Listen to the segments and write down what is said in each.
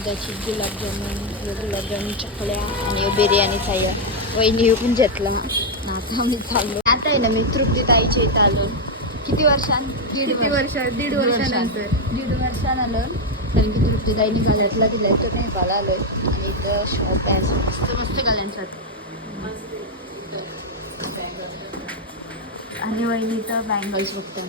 दुधाची गुलाबजामुन गुलाबजामुन चकल्या आणि बिर्याणीचा या वहिनी पण घेतला आता आम्ही चाललो. आता आहे ना मी तृप्तीताईच्या इथं आलो. किती वर्षां दीड किती वर्ष वर्ष दीड वर्षानंतर. दीड वर्षानं आलो. कारण की तृप्तीताईने गाल्यातला दिलाय. तो नाही पाला आलोय. आणि इथं शॉप आहे असं. मस्त मस्त आणि वहिनी तर बँगल्स बघतात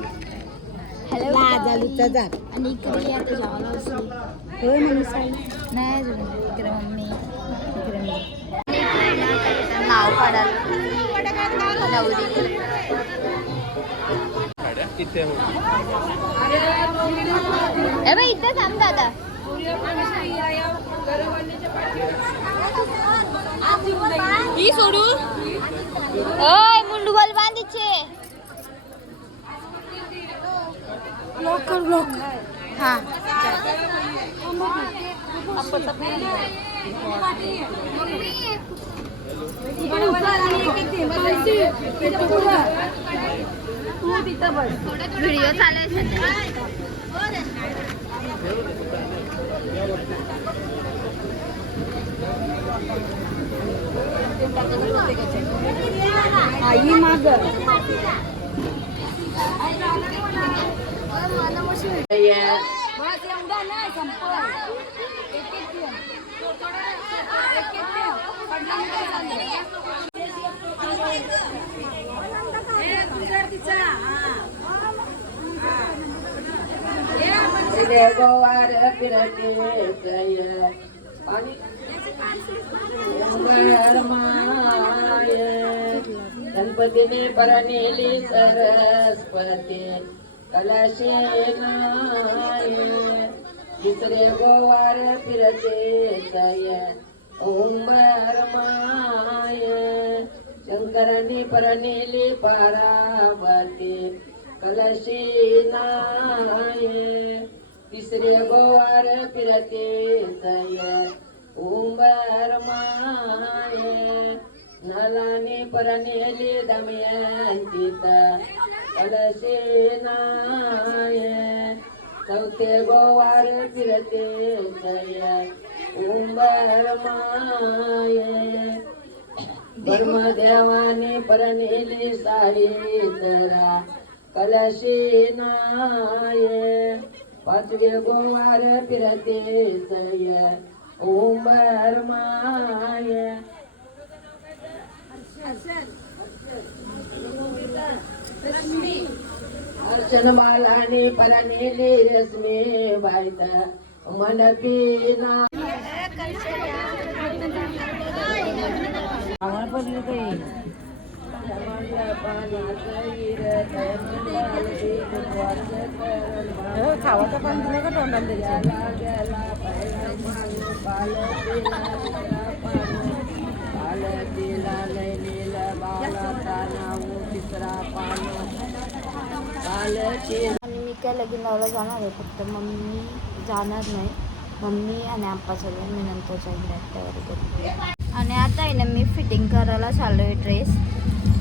लाजालूचा जात. आणि इकडे आता जेवायला बसली. होय मम्मी नाही अजून. इकडे मम्मी. इकडे मी. नाव पाडाल नवरी ए बाई इथं थांब दादा. ही सोडू. ओय मुंडगोल बांधीचे. लवकर लवकर हा. व्हिडिओ चालायचा आई माग. गोवार फिरते जय पाणी गणपतीने परनेली सरस्वती. कलाशे दुसरे तिसरे गोवार फिरते जय ओंबर माय. शंकराने परनेली पारावती कलशी नाय तिसरे गोवार फिरते जय उंबर माय. नलाने परनेली दमयंतीत कलशी चौथे गोवार फिरते उंबर माय. ब्रह्मदेवाने परनेली साडी तरा कलशी पाचवे गोवार फिरते सय उंबर माय. अर्चन बालाने परनेली रश्मी बायत मन पिना. ते खावाचं पण दिलं का तोंडाला आणि मी काय लगीन लावला जाणार आहे फक्त मम्मी जाणार नाही. मम्मी आणि आप्पा चालू मी नंतर जाईन तयारी आणि आता आहे ना मी फिटिंग करायला चाललो आहे ड्रेस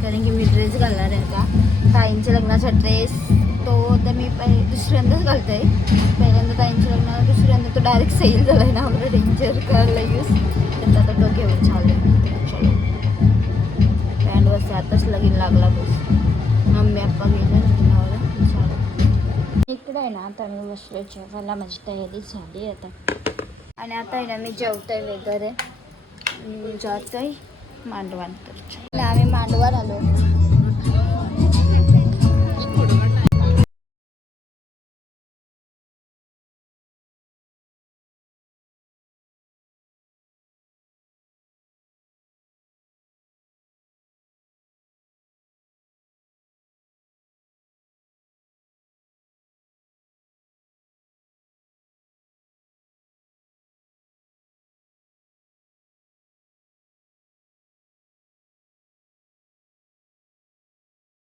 कारण की मी ड्रेस घालणार आहे आता. ताईंच्या लग्नाचा ड्रेस तो तर मी पहि दुसऱ्यांदाच घालते पहिल्यांदा ताईंच्या लग्नाला दुसऱ्यांदा तो डायरेक्ट सेल झाला आहे ना आपलं डेंजर करायला यूज तर आता तो घेऊन चालू. आहे पॅन्ट बँड बसते आताच लगीन लागला बस. मम्मी आप्पा मी. चालू इकडे आहे ना आता मी बसलो जेवायला माझी तयारी झाली आता आणि आता आहे ना मी जेवतोय वगैरे मी जातोय मांडवांकडच्या आम्ही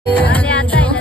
आणि आता आहे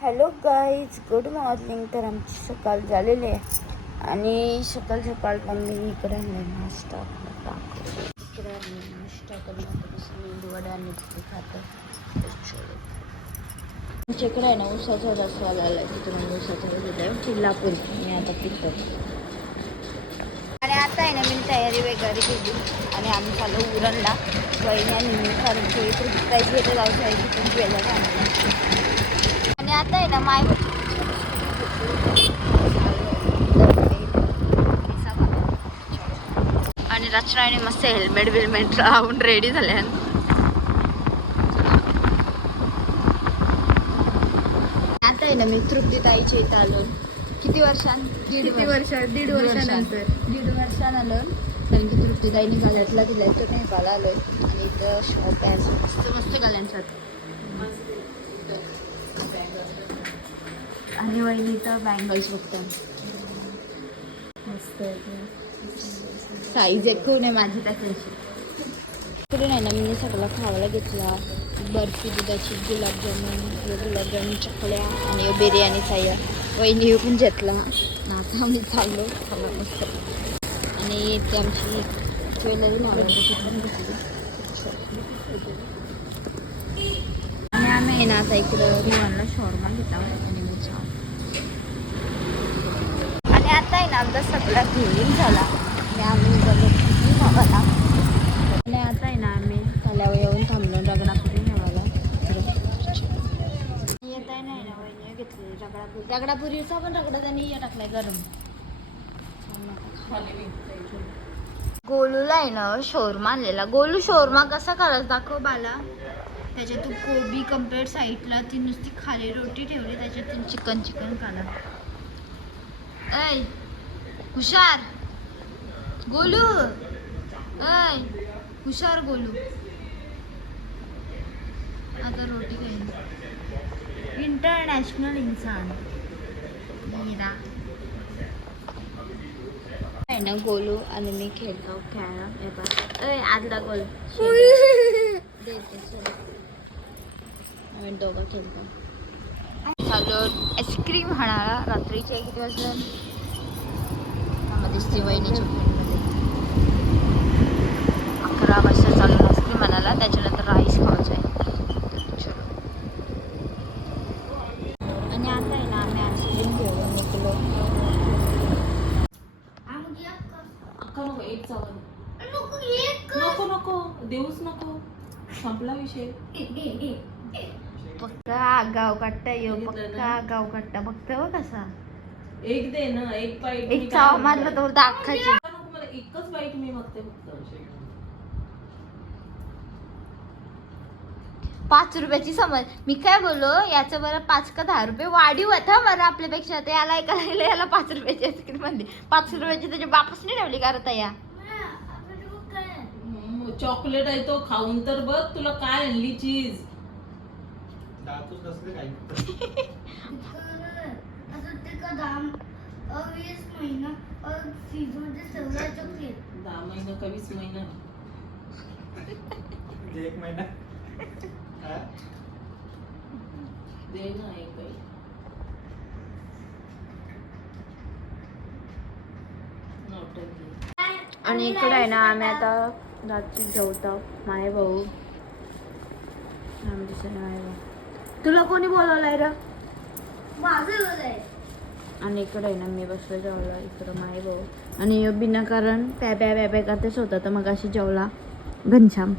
हॅलो गाईज गुड मॉर्निंग तर आमची सकाळ झालेली आहे. आणि सकाळ सकाळ पण मी इकडे आणले नाश्ता इकडे आणले नाश्ता करण्यापासून वडा आणि तिथे खातो. आमच्याकडे आहे ना उसाचा रस्सा आला तिकडून उसाचा रस आहे किल्लापूर मी आता पितो. वगैरे केली आणि आम्ही चालू उरणला. वहिनी आणि मी कारण की प्राईज घेतलं जाऊ आहे तिथून ज्वेलरी आणली आणि आता आहे ना माय आणि रचनाने मस्त हेल्मेट बिल्मेट लावून रेडी झाल्या. आता आहे ना मी तृप्ती ताईच्या इथं आलो. किती वर्षां दीड किती वर्ष दीड वर्षानंतर. दीड वर्षानं कारण की तृप्तीदाईने घालतला दिलाय तो नाही घाला आहे आणि इथं शॉप आहे असं मस्त मस्त गाल्यांच्यात आणि वहिनी तर बँगल्स बघतो मस्त साईज खूप आहे माझी त्याच्याशी? इकडे नाही ना मी सगळं खावायला घेतला. बर्फी दुधाची गुलाबजामुन गुलाबजामुन चकल्या आणि बिर्याणी बिर्याणीचा आहे वहिनी पण घेतला. आता आम्ही चाललो. खायला मस्त आणि इथे आमची ज्वेलरी मागवली. पण घेतली आणि आम्ही आहे ना आता इकडं रिवानला शॉर्मा घेतला आणि मी छान आणि आता आहे ना आमचा सगळा घेऊन झाला. आणि आम्ही गेलो भावाला आणि आता आहे ना आम्ही त्याला येऊन थांबलो रगडापुरी नेवाला येत आहे नाही ना वहिनी घेतली रगडापुरी. रगडापुरीचा पण रगडा त्यांनी हे टाकलाय गरम. गोलूला आहे ना शोरमा आणलेला. गोलू शोरमा कसा करायचा दाखव बाला. त्याच्यात तू कोबी कम्प्लेट साईडला ती नुसती खाली रोटी ठेवली त्याच्यातून चिकन चिकन खाला ऐ हुशार. गोलू. ऐ हुशार गोलू. आता रोटी खाईन. इंटरनॅशनल इन्सान. मीरा. आहे ना गोलू आणि मी खेळतो. खेळा हे आदला गोल. देते चल आम्ही दोघं खेळतो. चाललो आईस्क्रीम खाणारा रात्रीचे किती वाजता वहिनीच्या फ्रेंडमध्ये अकरा वाजता चालू आईस्क्रीम आणायला. त्याच्यानंतर राईस खायचं आहे तर चलो आणि आता आहे ना आम्ही आईस्क्रीम घेऊन निघलो अक्का नको एक चावल नको नको देऊच नको. संपला विषय. पक्का गाव काट्टा यो पक्का गाव काट्टा. बघतो बघ कसा. एक दे ना एक बाईट एक चावा मारला तर बोलतो अख्खाची मला एकच बाईट मी मागते फक्त. पाच रुपयाची समज. मी काय बोललो याचं बरं पाच का दहा रुपये वाढीव होता बरं आपल्यापेक्षा. ते याला ऐकायला याला पाच रुपयाची आईस्क्रीम म्हणली. पाच रुपयाची त्याची बापच नाही ठेवली का या चॉकलेट आहे तो खाऊन तर बघ तुला काय आणली चीज? दहा महिना का वीस महिना? एक महिना. दे ना एक. आणि इकडे आहे ना आम्ही आता रात्री जेवतो. माय भाऊ. दुसरे माय भाऊ. तुला कोणी बोलवलंय र? आणि इकडे आहे ना मी बसलो जेवला इकडं माय भाऊ. आणि ह्यो बिना कारण प्या प्या प्या प्या करतेच होता तर मग अशी जेवला. घनश्याम.